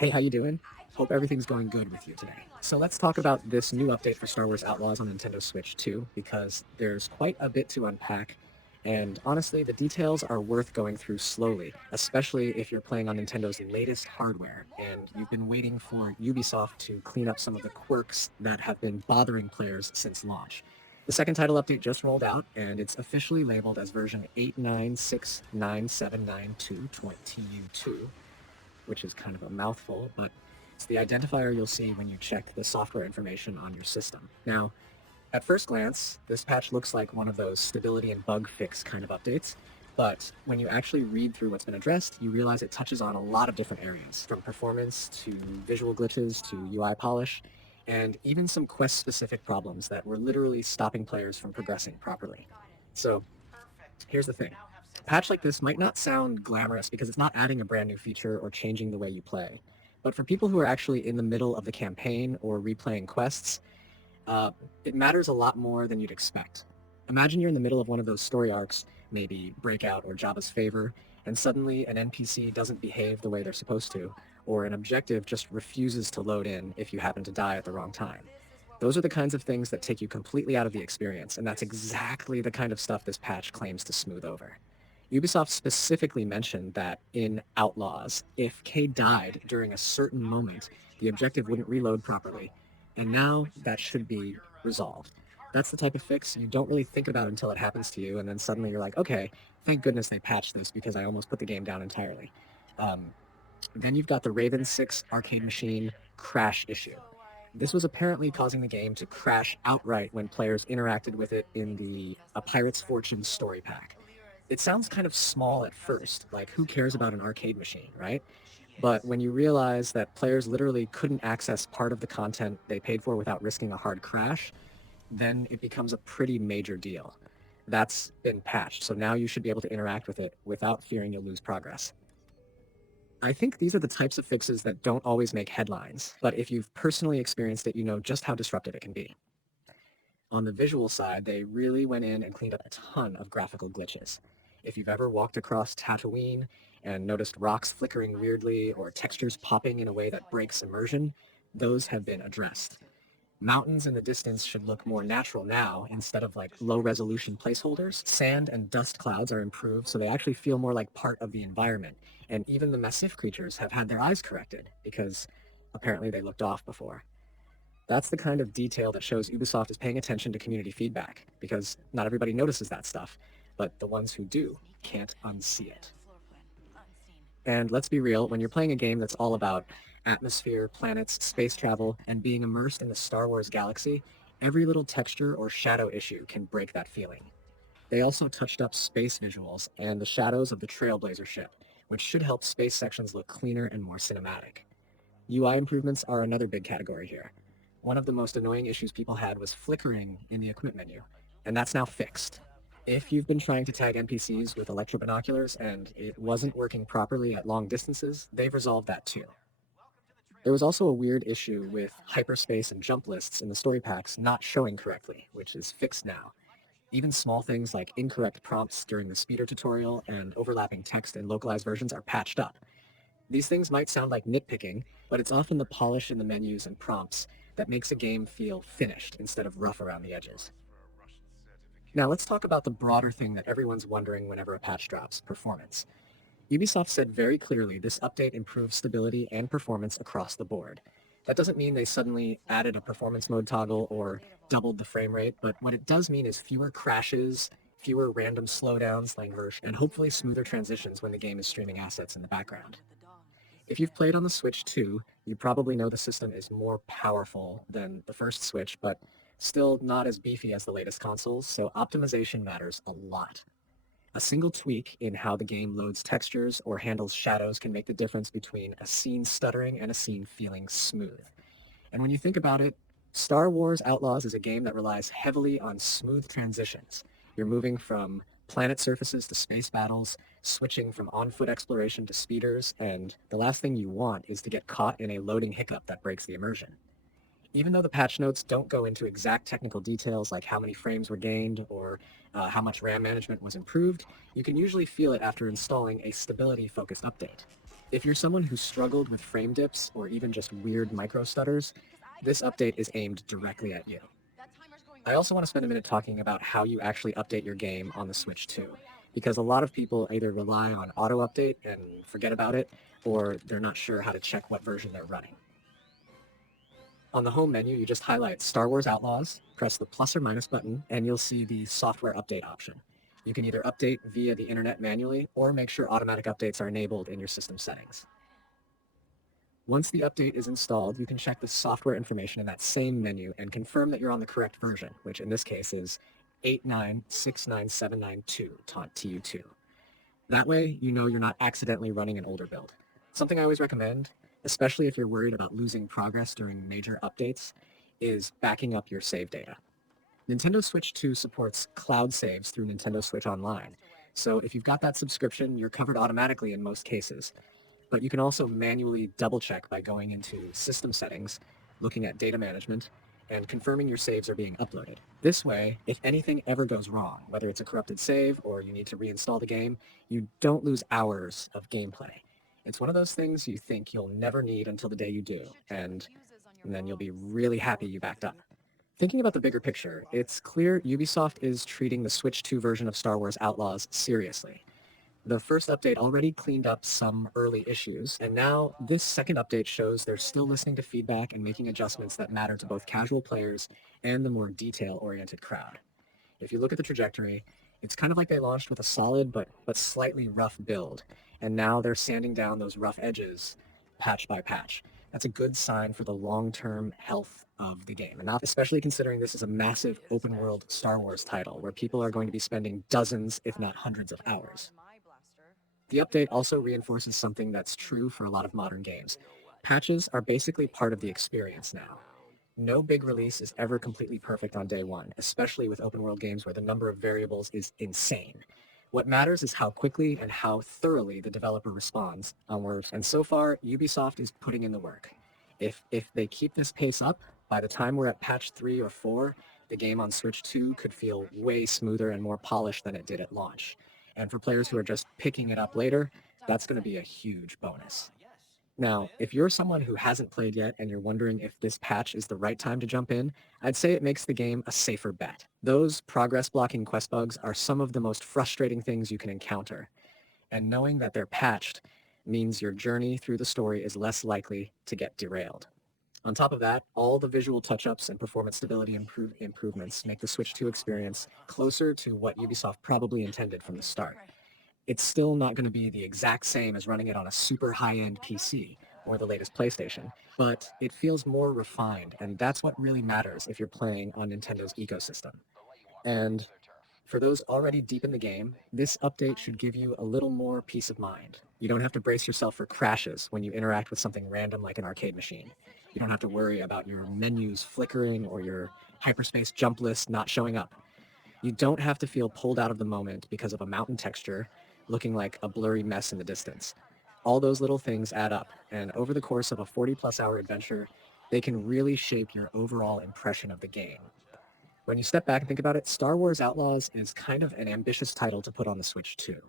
Hey, how you doing? Hope everything's going good with you today. So let's talk about this new update for Star Wars Outlaws on Nintendo Switch 2, because there's quite a bit to unpack, and honestly, the details are worth going through slowly, especially if you're playing on Nintendo's latest hardware, and you've been waiting for Ubisoft to clean up some of the quirks that have been bothering players since launch. The second title update just rolled out, and it's officially labeled as version 8969792.tu2, which is kind of a mouthful, but it's the identifier you'll see when you check the software information on your system. Now, at first glance, this patch looks like one of those stability and bug fix kind of updates, but when you actually read through what's been addressed, you realize it touches on a lot of different areas, from performance to visual glitches to UI polish, and even some quest-specific problems that were literally stopping players from progressing properly. So here's the thing. A patch like this might not sound glamorous because it's not adding a brand new feature or changing the way you play. But for people who are actually in the middle of the campaign or replaying quests, uh, it matters a lot more than you'd expect. Imagine you're in the middle of one of those story arcs, maybe Breakout or Jabba's Favor, and suddenly an NPC doesn't behave the way they're supposed to, or an objective just refuses to load in if you happen to die at the wrong time. Those are the kinds of things that take you completely out of the experience, and that's exactly the kind of stuff this patch claims to smooth over. Ubisoft specifically mentioned that in Outlaws, if Kay died during a certain moment, the objective wouldn't reload properly, and now that should be resolved. That's the type of fix you don't really think about until it happens to you, and then suddenly you're like, okay, thank goodness they patched this because I almost put the game down entirely. Um, then you've got the Raven 6 arcade machine crash issue. This was apparently causing the game to crash outright when players interacted with it in the A Pirate's Fortune story pack. It sounds kind of small at first, like who cares about an arcade machine, right? But when you realize that players literally couldn't access part of the content they paid for without risking a hard crash, then it becomes a pretty major deal. That's been patched, so now you should be able to interact with it without fearing you'll lose progress. I think these are the types of fixes that don't always make headlines, but if you've personally experienced it, you know just how disruptive it can be. On the visual side, they really went in and cleaned up a ton of graphical glitches. If you've ever walked across Tatooine and noticed rocks flickering weirdly or textures popping in a way that breaks immersion, those have been addressed. Mountains in the distance should look more natural now instead of like low resolution placeholders. Sand and dust clouds are improved so they actually feel more like part of the environment. And even the massif creatures have had their eyes corrected because apparently they looked off before. That's the kind of detail that shows Ubisoft is paying attention to community feedback, because not everybody notices that stuff, but the ones who do can't unsee it. And let's be real, when you're playing a game that's all about atmosphere, planets, space travel, and being immersed in the Star Wars galaxy, every little texture or shadow issue can break that feeling. They also touched up space visuals and the shadows of the Trailblazer ship, which should help space sections look cleaner and more cinematic. UI improvements are another big category here. One of the most annoying issues people had was flickering in the equipment menu, and that's now fixed. If you've been trying to tag NPCs with electrobinoculars and it wasn't working properly at long distances, they've resolved that too. There was also a weird issue with hyperspace and jump lists in the story packs not showing correctly, which is fixed now. Even small things like incorrect prompts during the speeder tutorial and overlapping text in localized versions are patched up. These things might sound like nitpicking, but it's often the polish in the menus and prompts that makes a game feel finished instead of rough around the edges. Now let's talk about the broader thing that everyone's wondering whenever a patch drops, performance. Ubisoft said very clearly this update improves stability and performance across the board. That doesn't mean they suddenly added a performance mode toggle or doubled the frame rate, but what it does mean is fewer crashes, fewer random slowdowns, and hopefully smoother transitions when the game is streaming assets in the background. If you've played on the Switch 2, you probably know the system is more powerful than the first Switch, but still not as beefy as the latest consoles, so optimization matters a lot. A single tweak in how the game loads textures or handles shadows can make the difference between a scene stuttering and a scene feeling smooth. And when you think about it, Star Wars Outlaws is a game that relies heavily on smooth transitions. You're moving from planet surfaces to space battles, switching from on-foot exploration to speeders, and the last thing you want is to get caught in a loading hiccup that breaks the immersion. Even though the patch notes don't go into exact technical details like how many frames were gained or how much RAM management was improved, you can usually feel it after installing a stability-focused update. If you're someone who struggled with frame dips or even just weird micro stutters, this update is aimed directly at you. I also want to spend a minute talking about how you actually update your game on the Switch 2, because a lot of people either rely on auto update and forget about it, or they're not sure how to check what version they're running. On the home menu, you just highlight Star Wars Outlaws, press the plus or minus button, and you'll see the software update option. You can either update via the internet manually or make sure automatic updates are enabled in your system settings. Once the update is installed, you can check the software information in that same menu and confirm that you're on the correct version, which in this case is 8969792 TU2. That way, you know you're not accidentally running an older build. Something I always recommend, especially if you're worried about losing progress during major updates, is backing up your save data. Nintendo Switch 2 supports cloud saves through Nintendo Switch Online, so if you've got that subscription, you're covered automatically in most cases. But you can also manually double check by going into system settings, looking at data management, and confirming your saves are being uploaded. This way, if anything ever goes wrong, whether it's a corrupted save or you need to reinstall the game, you don't lose hours of gameplay. It's one of those things you think you'll never need until the day you do, and then you'll be really happy you backed up. Thinking about the bigger picture, it's clear Ubisoft is treating the Switch 2 version of Star Wars Outlaws seriously. The first update already cleaned up some early issues, and now this second update shows they're still listening to feedback and making adjustments that matter to both casual players and the more detail-oriented crowd. If you look at the trajectory, it's kind of like they launched with a solid but slightly rough build, and now they're sanding down those rough edges patch by patch. That's a good sign for the long-term health of the game, and not especially considering this is a massive open-world Star Wars title where people are going to be spending dozens, if not hundreds of hours. The update also reinforces something that's true for a lot of modern games. Patches are basically part of the experience now. No big release is ever completely perfect on day one, especially with open world games where the number of variables is insane. What matters is how quickly and how thoroughly the developer responds on words. And so far, Ubisoft is putting in the work. If they keep this pace up, by the time we're at patch 3 or 4, the game on Switch 2 could feel way smoother and more polished than it did at launch. And for players who are just picking it up later, that's going to be a huge bonus. Now, if you're someone who hasn't played yet and you're wondering if this patch is the right time to jump in, I'd say it makes the game a safer bet. Those progress blocking quest bugs are some of the most frustrating things you can encounter, and knowing that they're patched means your journey through the story is less likely to get derailed. On top of that, all the visual touch-ups and performance stability improvements make the Switch 2 experience closer to what Ubisoft probably intended from the start. It's still not going to be the exact same as running it on a super high-end PC or the latest PlayStation, but it feels more refined, and that's what really matters if you're playing on Nintendo's ecosystem. And for those already deep in the game, this update should give you a little more peace of mind. You don't have to brace yourself for crashes when you interact with something random like an arcade machine. You don't have to worry about your menus flickering or your hyperspace jump list not showing up. You don't have to feel pulled out of the moment because of a mountain texture looking like a blurry mess in the distance. All those little things add up, and over the course of a 40-plus hour adventure, they can really shape your overall impression of the game. When you step back and think about it, Star Wars Outlaws is kind of an ambitious title to put on the Switch too.